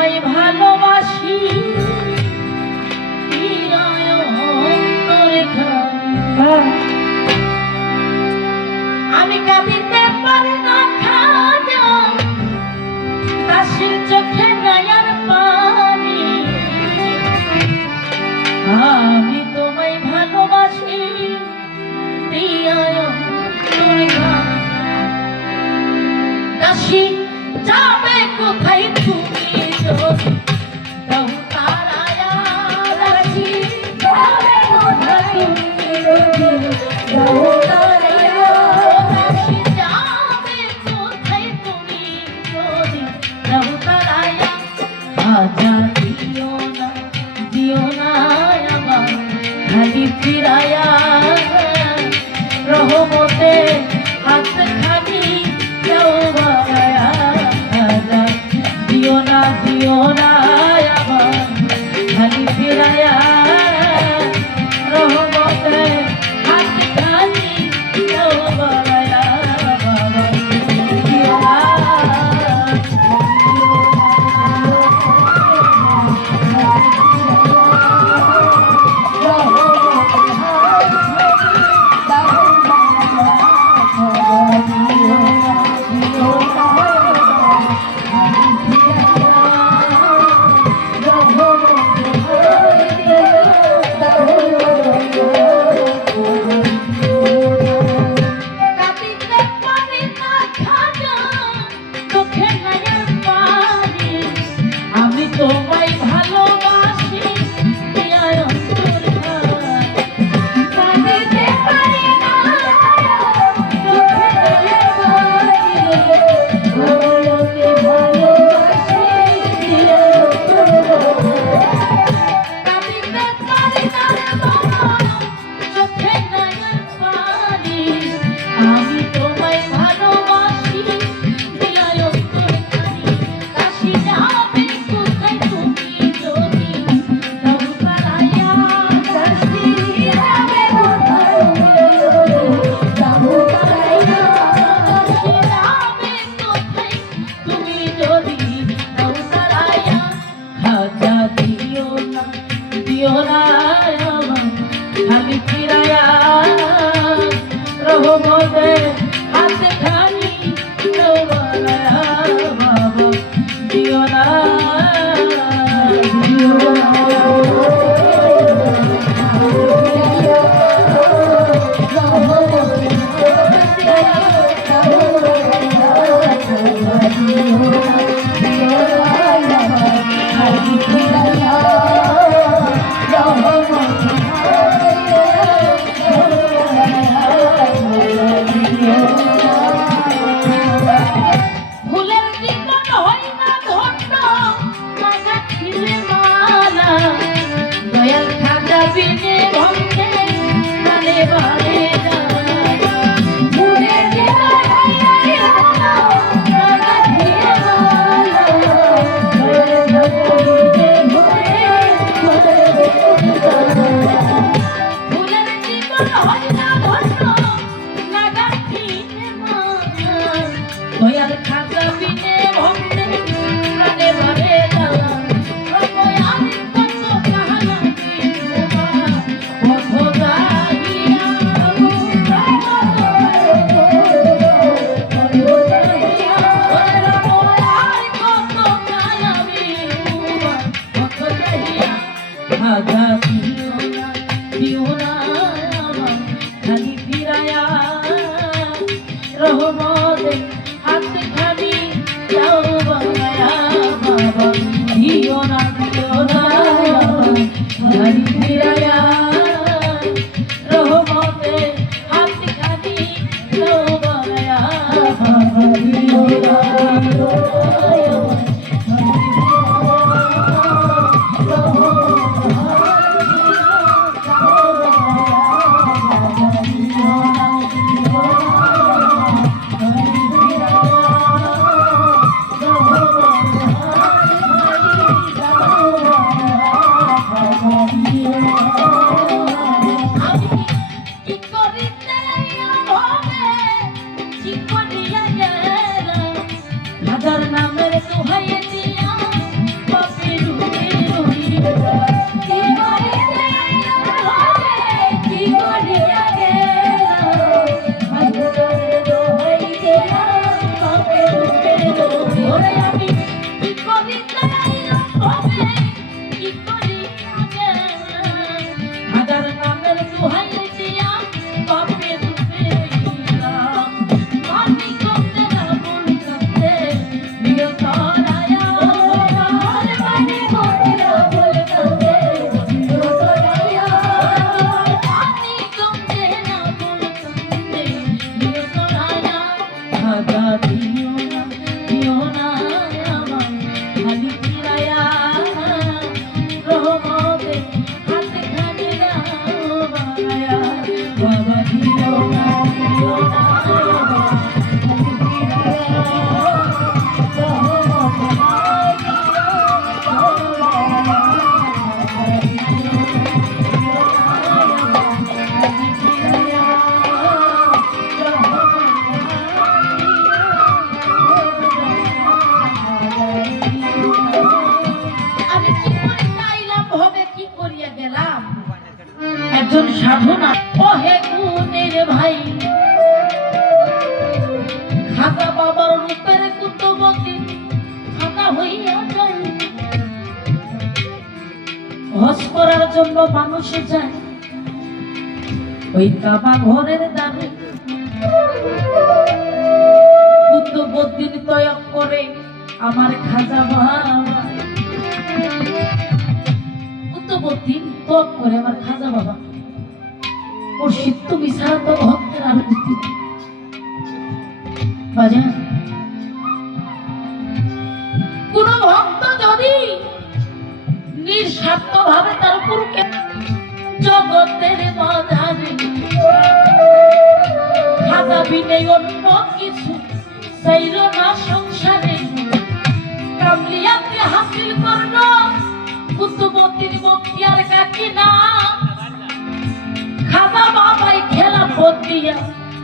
তোমায় ভালোবাসি। আমি কাঁদিতে পারি না কাশির চোখে নয়ার পানি। আমি তোমায় ভালোবাসি কাশি যাবে রাজা দিও না দিও না আমার খালি ফিরায়া magic করিয়া গেলাম। একজন সাধু না ও হে গুণের ভাই খাজা বাবার রূপের কুতুবতী ফাঁকা হইয়া হজ করার জন্য মানুষে যায়, ওই কাবা ঘরের দাবি কুতুবদ্দিন তয়ক করে আমার খাজা বাবা কুতুবদ্দিন তপ করে আমার খাজা বাবা। মুর্শিদ তুমি ছাড়া তো ভক্তের আর কোন ভক্ত যদি নিঃস্বার্থ ভাবে তার উপরকে জগতের মাঝারে খাজা বিনে অন্য কিছু না সংসারে। কামলিয়াতে হাসিল করল কুতুবতির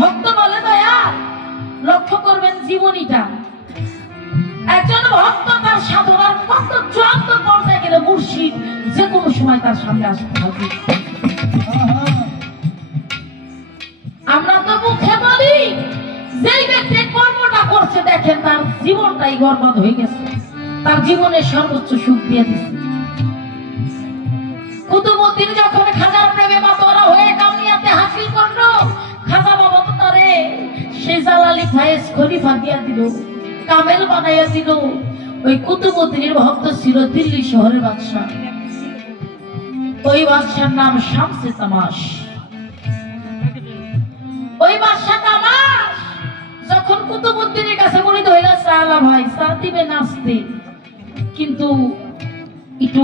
ভক্ত বলে দয়া লক্ষ্য করবেন জীবনীটা। একজন ভক্ত তার সাধনার কত চূড়ান্ত পর্যায়ে গেলে মুর্শিদ যে কোনো সময় তার সামনে আসতে আমরা তো মুখে বলি, যেই ব্যক্তি কর্মটা করছে, দেখেন তার জীবনটাই বরবাদ হয়ে গেছে। তার জীবনের সর্বোচ্চ সুখ দিয়ে দিচ্ছে কুতুবুদ্দিন যখন খাজার সে জালালি ফায়েজ খলিফা দিয়া দিল, কামেল বানাইয়া দিল। ওই কুতুবুদ্দিনের ভক্ত ছিল দিল্লি শহরের বাদশাহ। ওই বাদশার নাম শামসে তামাশ। ওই বাদশা তামাশ, যখন কুতুবুদ্দিনের কাছে হইল সালা ভাই কিন্তু একটু